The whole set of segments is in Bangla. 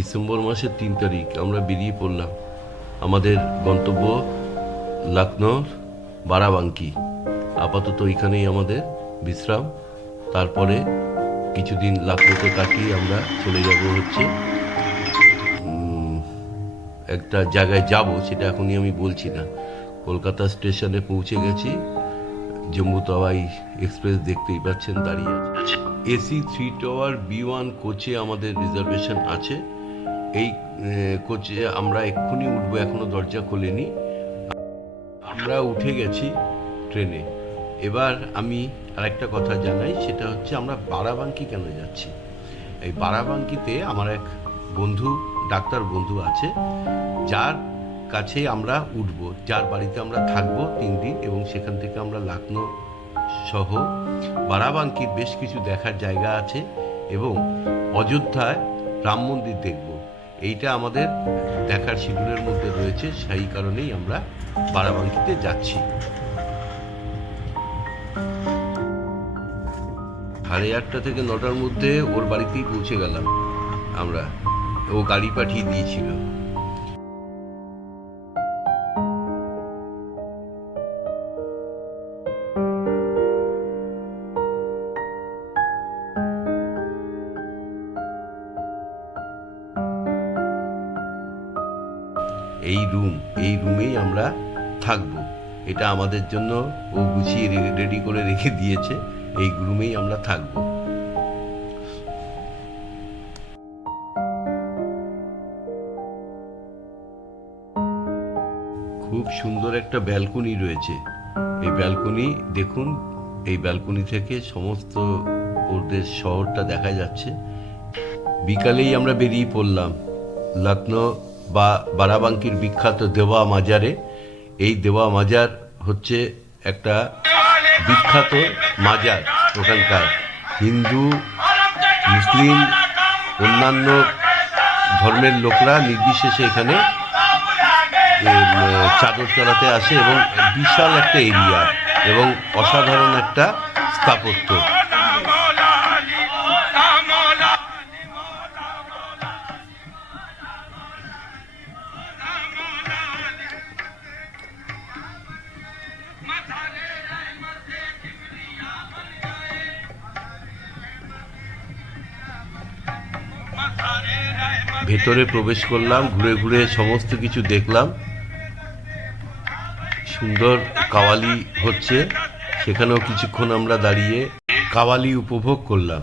ডিসেম্বর মাসের 3 তারিখ আমরা বেরিয়ে পড়লাম। আমাদের গন্তব্য লখনৌর বারাবাঙ্কি। আপাতত এখানেই আমাদের বিশ্রাম। তারপরে কিছুদিন লখনৌতে কাটিয়ে আমরা চলে যাব হচ্ছে একটা জায়গায় যাব, সেটা এখনই আমি বলছি না। কলকাতা স্টেশনে পৌঁছে গেছি। জম্মু তাওয়াই এক্সপ্রেস দেখতেই পাচ্ছেন দাঁড়িয়ে আছে। এসি 3 টাওয়ার B1 কোচে আমাদের রিজার্ভেশন আছে। এই কোচে আমরা এক্ষুনি উঠবো, এখনো দরজা খোলেনি। আমরা উঠে গেছি ট্রেনে। এবার আমি আরেকটা কথা জানাই, সেটা হচ্ছে আমরা বারাবাঙ্কি কেন যাচ্ছি। এই বারাবাঙ্কিতে আমার এক বন্ধু, ডাক্তার বন্ধু আছে, যার কাছে আমরা উঠবো, যার বাড়িতে আমরা থাকবো 3 দিন, এবং সেখান থেকে আমরা লখনৌ সহ বারাবাঙ্কির বেশ কিছু দেখার জায়গা আছে, এবং অযোধ্যায় রাম মন্দির দেখব। এইটা আমাদের দেখার শিডিউলের মধ্যে রয়েছে, সেই কারণেই আমরা বারাবাঙ্কিতে যাচ্ছি। 8:30 থেকে 9টার মধ্যে ওর বাড়িতেই পৌঁছে গেলাম আমরা। ও গাড়ি পাঠিয়ে দিয়েছিল। এই রুমেই আমরা থাকবো। এটা আমাদের জন্য ও গুছিয়ে রেডি করে রেখে দিয়েছে। এই রুমেই আমরা থাকবো। খুব সুন্দর একটা ব্যালকনি রয়েছে। এই ব্যালকনি দেখুন, এই ব্যালকনি থেকে সমস্ত ওদের শহরটা দেখা যাচ্ছে। বিকালেই আমরা বেরিয়ে পড়লাম লখনৌ বা বারাবাঙ্কির বিখ্যাত দেওয়া মাজারে। এই দেওয়া মাজার হচ্ছে একটা বিখ্যাত মাজার। ওখানকার হিন্দু, মুসলিম, অন্যান্য ধর্মের লোকরা নির্বিশেষে এখানে চাদর চড়াতে আসে, এবং বিশাল একটা এরিয়া এবং অসাধারণ একটা স্থাপত্য। ভেতরে প্রবেশ করলাম, ঘুরে ঘুরে সমস্ত কিছু দেখলাম। সুন্দর কাওয়ালি হচ্ছে, সেখানেও কিছুক্ষণ আমরা দাঁড়িয়ে কাওয়ালি উপভোগ করলাম।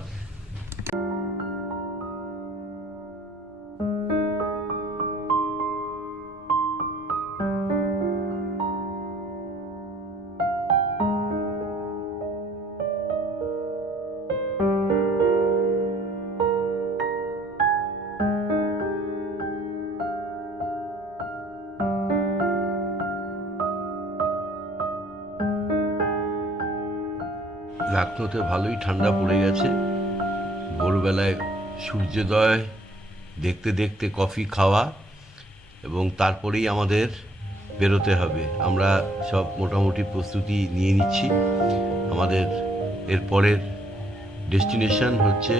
লখনৌতে ভালোই ঠান্ডা পড়ে গেছে। ভোরবেলায় সূর্যোদয় দেখতে দেখতে কফি খাওয়া, এবং তারপরেই আমাদের বেরোতে হবে। আমরা সব মোটামুটি প্রস্তুতি নিয়ে নিচ্ছি। আমাদের এরপরের ডেস্টিনেশন হচ্ছে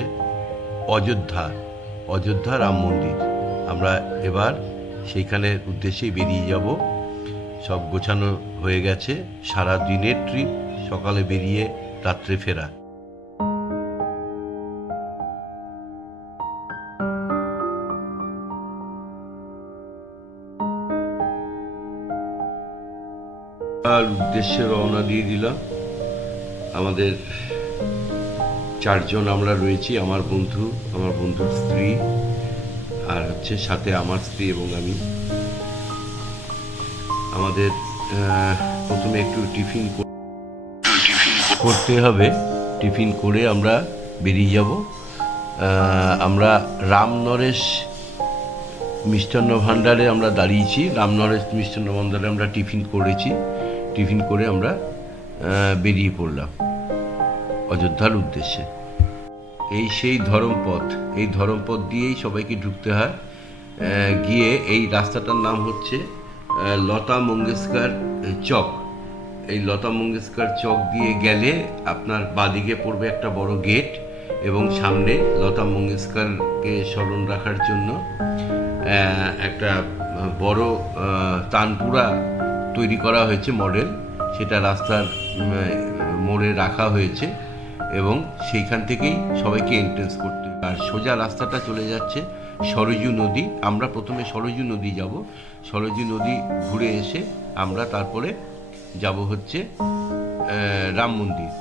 অযোধ্যা রাম মন্দির। আমরা এবার সেইখানের উদ্দেশ্যেই বেরিয়ে যাব। সব গোছানো হয়ে গেছে। সারা দিনের ট্রিপ, সকালে বেরিয়ে রাত্রে ফেরা। আর উদ্দেশ্যে রওনা দিয়ে দিলাম। আমাদের 4 জন আমরা রয়েছি, আমার বন্ধু, আমার বন্ধুর স্ত্রী, আর হচ্ছে সাথে আমার স্ত্রী এবং আমি। আমাদের প্রথমে একটু টিফিন করতে হবে। টিফিন করে আমরা বেরিয়ে যাব। আমরা রামনরেশ মিষ্টান্ন ভাণ্ডারে আমরা দাঁড়িয়েছি। রামনরেশ মিষ্টান্ন ভাণ্ডারে আমরা টিফিন করেছি। টিফিন করে আমরা বেরিয়ে পড়লাম অযোধ্যার উদ্দেশ্যে। এই সেই ধরমপথ। এই ধরমপথ দিয়েই সবাইকে ঢুকতে হয়। গিয়ে এই রাস্তাটার নাম হচ্ছে লতা মঙ্গেশকর চক। এই লতা মঙ্গেশকর চক দিয়ে গেলে আপনার বাঁদিকে পড়বে একটা বড় গেট। এবং সামনে লতা মঙ্গেশকরকে স্মরণ রাখার জন্য একটা বড় তানপুরা তৈরি করা হয়েছে মডেল, সেটা রাস্তার মোড়ে রাখা হয়েছে এবং সেইখান থেকেই সবাইকে এন্ট্রেন্স করতে। আর সোজা রাস্তাটা চলে যাচ্ছে সরজু নদী। আমরা প্রথমে সরজু নদী যাব, সরজু নদী ঘুরে এসে আমরা তারপরে যাব হচ্ছে রাম মন্দির।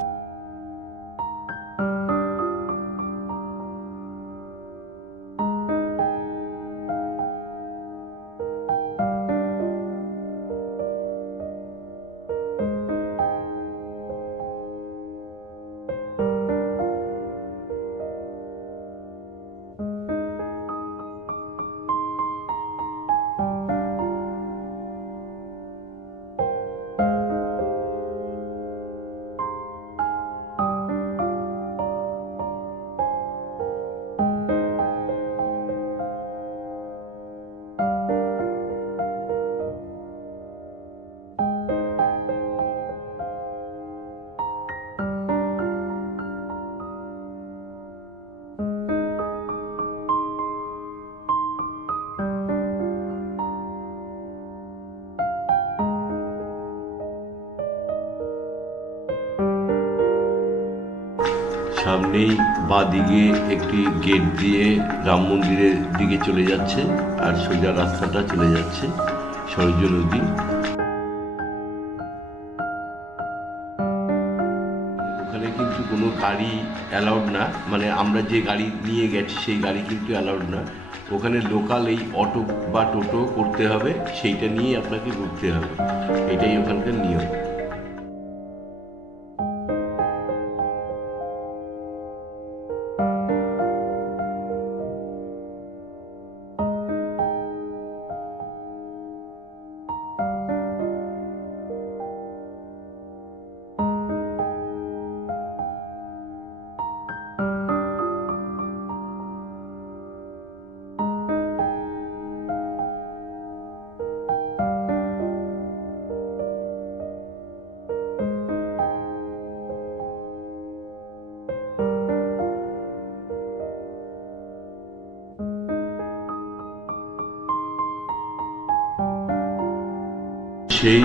সামনেই বাঁদিকে একটি গেট দিয়ে রাম মন্দিরের দিকে চলে যাচ্ছে, আর সোজা রাস্তাটা চলে যাচ্ছে সরজু নদী। ওখানে কিন্তু কোনো গাড়ি অ্যালাউড না, মানে আমরা যে গাড়ি নিয়ে গেছি সেই গাড়ি কিন্তু অ্যালাউড না। ওখানে লোকাল এই অটো বা টোটো করতে হবে, সেইটা নিয়ে আপনাকে ঘুরতে হবে, এটাই ওখানকার নিয়ম। সেই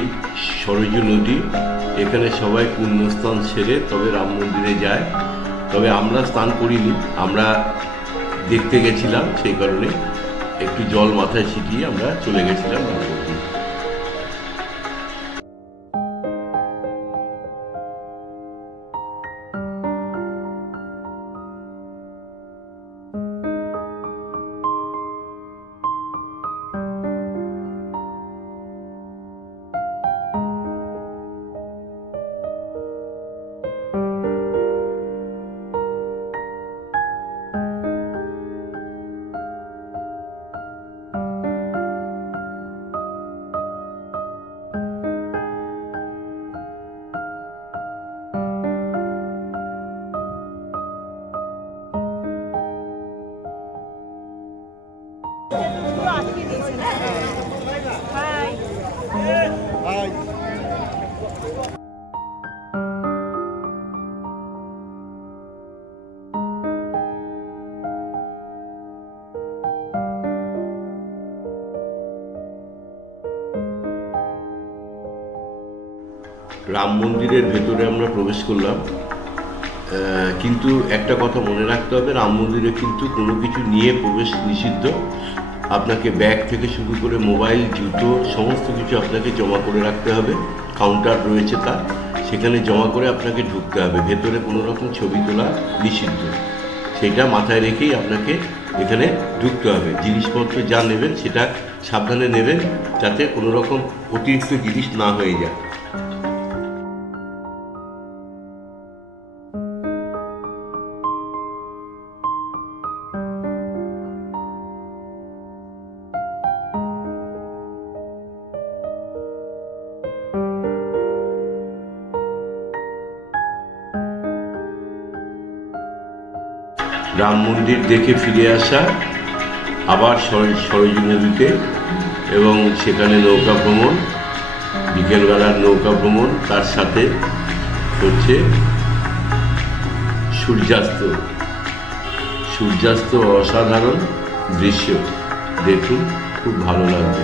সরজু নদী, এখানে সবাই পুণ্যস্থান সেরে তবে রাম মন্দিরে যায়। তবে আমরা স্নান করিনি, আমরা দেখতে গেছিলাম, সেই কারণে একটু জল মাথায় ছিটিয়ে আমরা চলে গেছিলাম রাম মন্দির। রাম মন্দিরের ভেতরে আমরা প্রবেশ করলাম, কিন্তু একটা কথা মনে রাখতে হবে, রাম মন্দিরে কিন্তু কোনো কিছু নিয়ে প্রবেশ নিষিদ্ধ। আপনাকে ব্যাগ থেকে শুরু করে মোবাইল, জুতো, সমস্ত কিছু আপনাকে জমা করে রাখতে হবে। কাউন্টার রয়েছে তার, সেখানে জমা করে আপনাকে ঢুকতে হবে। ভেতরে কোনো রকম ছবি তোলা নিষিদ্ধ, সেটা মাথায় রেখেই আপনাকে এখানে ঢুকতে হবে। জিনিসপত্র যা নেবেন সেটা সাবধানে নেবেন, যাতে কোনো রকম অতিরিক্ত জিনিস না হয়ে যায়। রাম মন্দির দেখে ফিরে আসা, আবার সরজু নদীতে, এবং সেখানে নৌকা ভ্রমণ, বিকেলবেলার নৌকা ভ্রমণ, তার সাথে হচ্ছে সূর্যাস্ত সূর্যাস্ত অসাধারণ দৃশ্য, দেখুন, খুব ভালো লাগবে।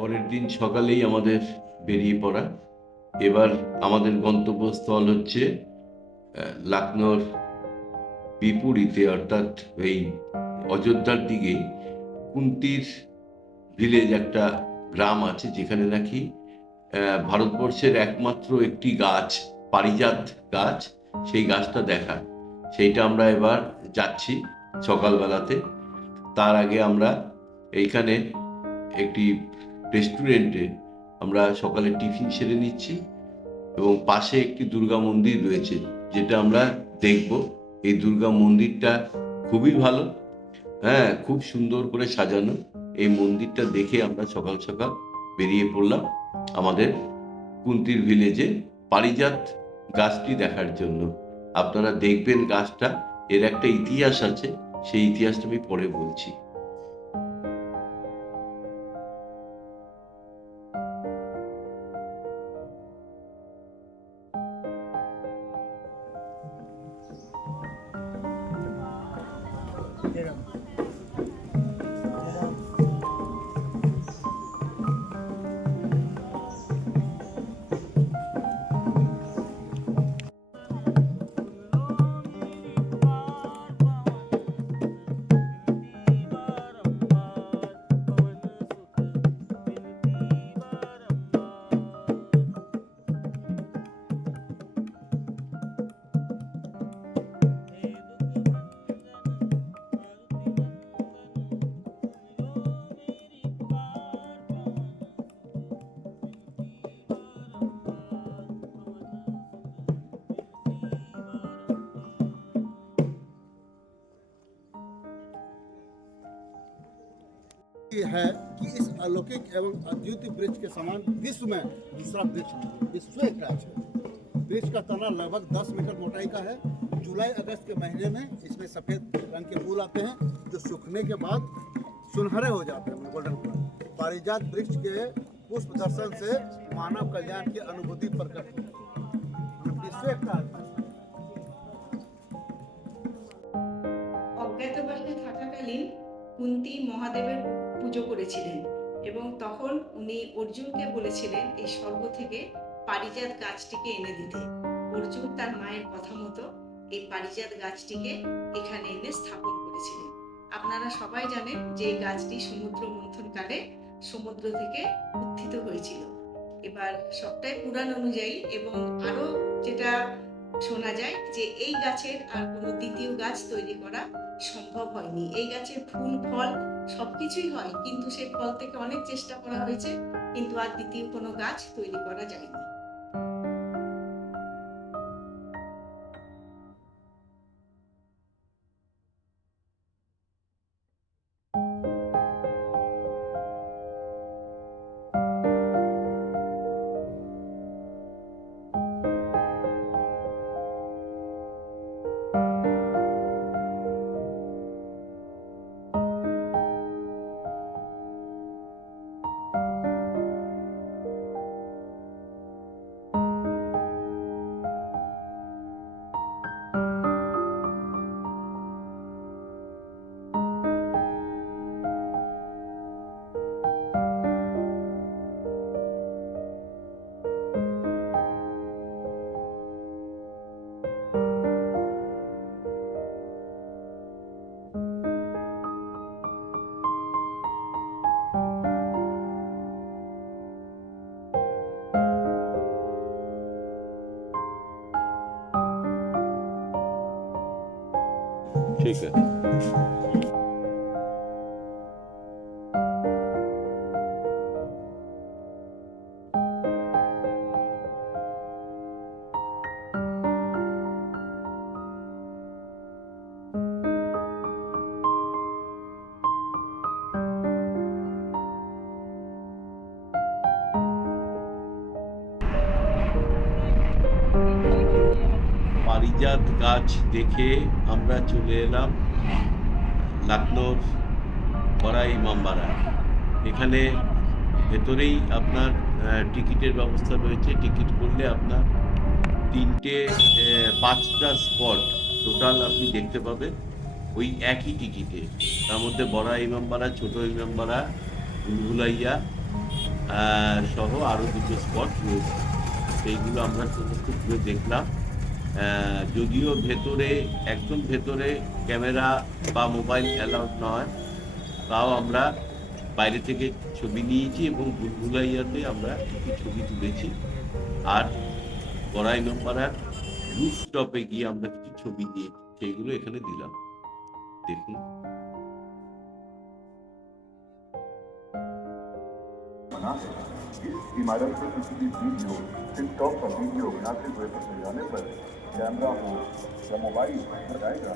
পরের দিন সকালেই আমাদের বেরিয়ে পড়া। এবার আমাদের গন্তব্যস্থল হচ্ছে লখনৌর বিপরীতে, অর্থাৎ এই অযোধ্যার দিকে কুন্তির ভিলেজ একটা গ্রাম আছে, যেখানে নাকি ভারতবর্ষের একমাত্র একটি গাছ, পারিজাত গাছ, সেই গাছটা দেখার, সেইটা আমরা এবার যাচ্ছি সকালবেলাতে। তার আগে আমরা এইখানে একটি রেস্টুরেন্টে আমরা সকালে টিফিন সেরে নিচ্ছি, এবং পাশে একটি দুর্গা মন্দির রয়েছে, যেটা আমরা দেখব। এই দুর্গা মন্দিরটা খুবই ভালো, হ্যাঁ, খুব সুন্দর করে সাজানো। এই মন্দিরটা দেখে আমরা সকাল সকাল বেরিয়ে পড়লাম আমাদের কুন্তির ভিলেজে পারিজাত গাছটি দেখার জন্য। আপনারা দেখবেন গাছটা, এর একটা ইতিহাস আছে, সেই ইতিহাসটা আমি পরে বলছি। है कि इस अलौकिक एवं अद्वितीय वृक्ष के समान विश्व में दूसरा वृक्ष नहीं है। विश्व एक राज है। वृक्ष का तना लगभग 10 मीटर मोटाई का है। जुलाई अगस्त के महीने में इसमें सफेद रंग के फूल आते हैं, जो सूखने के बाद सुनहरे हो जाते हैं, गोल्डन कलर। पारिजात वृक्ष के पुष्प दर्शन से मानव कल्याण की अनुभूति प्रकट होती है। विश्व एक राज है। অজ্ঞাতবাসে থাকাকালীন কুন্তী মহাদেবের পুজো করেছিলেন, এবং তখন উনি অর্জুনকে বলেছিলেন এই স্বর্গ থেকে পারিজাত গাছটিকে এনে দিতে। অর্জুন তার মায়ের কথা মতো এই পারিজাত গাছটিকে এখানে এনে স্থাপন করেছিলেন। আপনারা সবাই জানেন যে এই গাছটি সমুদ্র মন্থনকালে সমুদ্র থেকে উত্থিত হয়েছিল। এবার সবটাই পুরাণ অনুযায়ী, এবং আরো যেটা শোনা যায় যে এই গাছের আর কোনো দ্বিতীয় গাছ তৈরি করা সম্ভব হয়নি। এই গাছের ফুল ফল সবকিছুই হয়, কিন্তু সেই ফল থেকে অনেক চেষ্টা করা হয়েছে, কিন্তু আর দ্বিতীয় কোনো গাছ তৈরি করা যায়নি। ঠিক আছে। পারিজাত গাছ দেখে আমরা চলে এলাম লখনৌর বড়াই ইমামবাড়া। এখানে ভেতরেই আপনার টিকিটের ব্যবস্থা রয়েছে। টিকিট করলে আপনার 5টা স্পট টোটাল আপনি দেখতে পাবেন ওই একই টিকিটে। তার মধ্যে বড় ইমামবাড়া, ছোট ইমামবাড়া, ভুলভুলাইয়া সহ আরও 2টো স্পট রয়েছে। সেইগুলো আমরা সমস্ত ঘুরে দেখলাম। যদিও ভেতরে একদম ভেতরে ক্যামেরা বা মোবাইল অ্যালাউড নয়, তাও আমরা বাইরে থেকে ছবি নিয়েছি এবং ভুলভুলাইয়াতে আমরা কিছু ছবি তুলেছি। আর বড়াই ইমামবাড়ার রুফ টপে গিয়ে আমরা কিছু ছবি নিয়েছি, সেইগুলো এখানে দিলাম, দেখুন। इस इमारत से किसी भी वीडियो, टिकटॉक का वीडियो बनाते हुए पकड़े जाने पर कैमरा हो या मोबाइल लगाएगा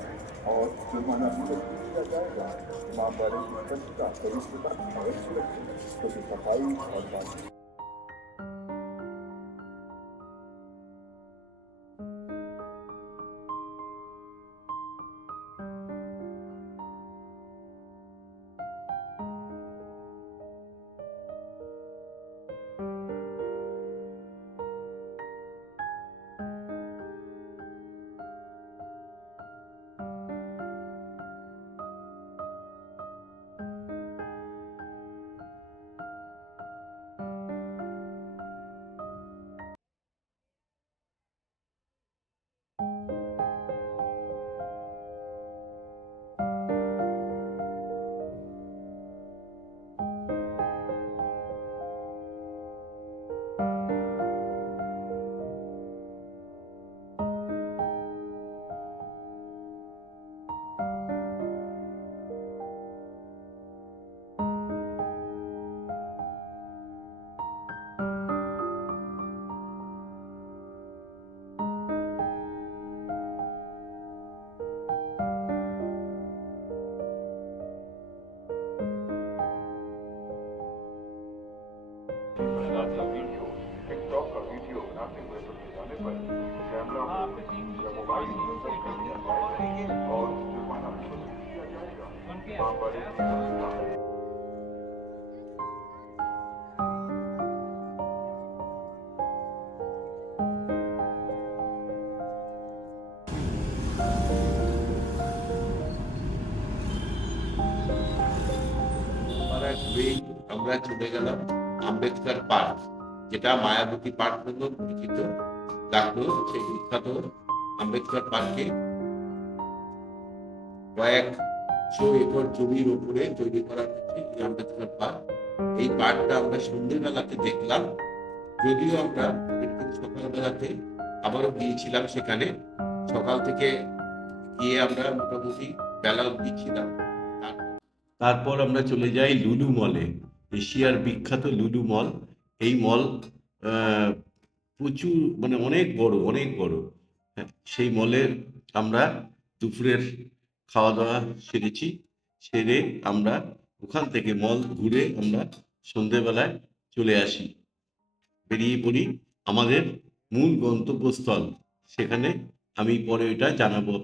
और जुर्माना भी किया जाएगा। इमामबाड़े की स्वच्छता, पवित्रता, सफाई और बाकी टिकटॉक का वीडियो बनाते हुए पकड़े जाने पर कैमरा या मोबाइल और जुर्माना भी किया जाएगा। इमामबाड़े की स्वच्छता আমরা চলে গেলাম আম্বেদকর পার্ক, যেটা মায়াবতী পার্ক নামেও পরিচিত। লখনৌ সেই বিখ্যাত আম্বেদকর পার্কে কয়েকশো একর জমির উপরে তৈরি করা হয়েছে এই আম্বেদকর পার্ক। এই পার্কটা আমরা সন্ধ্যেবেলাতে দেখলাম, যদিও আমরা পরের দিন সকালবেলাতে আবারও গিয়েছিলাম সেখানে। সকাল থেকে গিয়ে আমরা মোটামুটি বেলা অব্দি ছিলাম। তারপর আমরা চলে যাই লুলু মলে, এশিয়ার বিখ্যাত লুলু মল। এই মল প্রচুর মানে অনেক বড়, অনেক বড়। হ্যাঁ, সেই মলে আমরা দুপুরের খাওয়া দাওয়া সেরেছি। সেরে আমরা ওখান থেকে মল ঘুরে আমরা সন্ধেবেলায় চলে আসি, বেরিয়ে পড়ি আমাদের মূল গন্তব্যস্থল। সেখানে আমি পরে এটা জানাবো।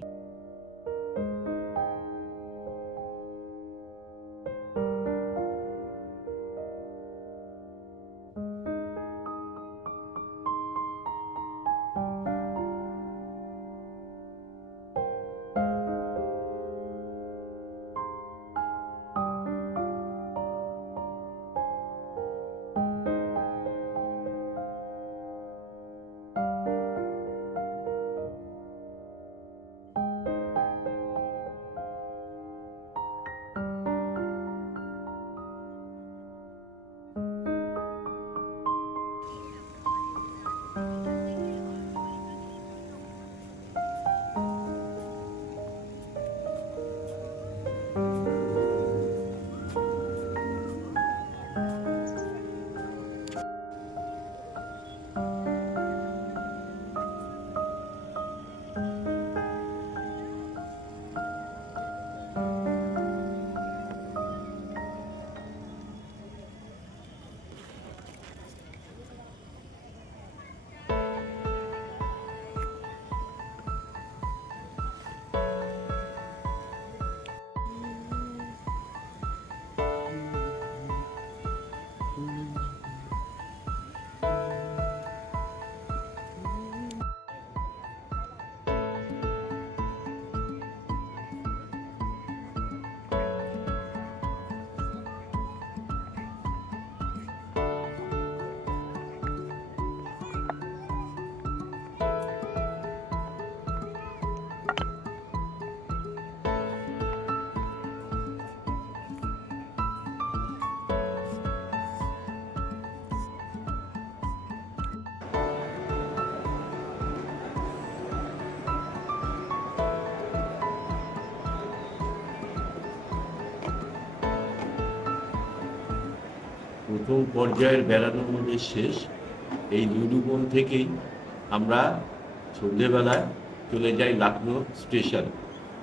প্রথম পর্যায়ের বেড়ানো আমাদের শেষ। এই লুলু মল থেকেই আমরা সন্ধেবেলায় চলে যাই লখনৌ স্টেশন,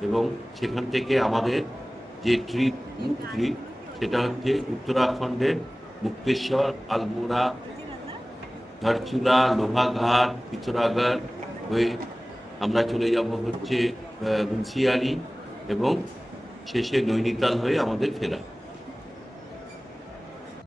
এবং সেখান থেকে আমাদের যে ট্রিপ সেটা হচ্ছে উত্তরাখণ্ডের মুক্তেশ্বর, আলমোড়া, ধারচুলা, লোহাঘাট, পিথোরাগড় হয়ে আমরা চলে যাব হচ্ছে মুন্সিয়ারি, এবং শেষে নৈনিতাল হয়ে আমাদের ফেরা।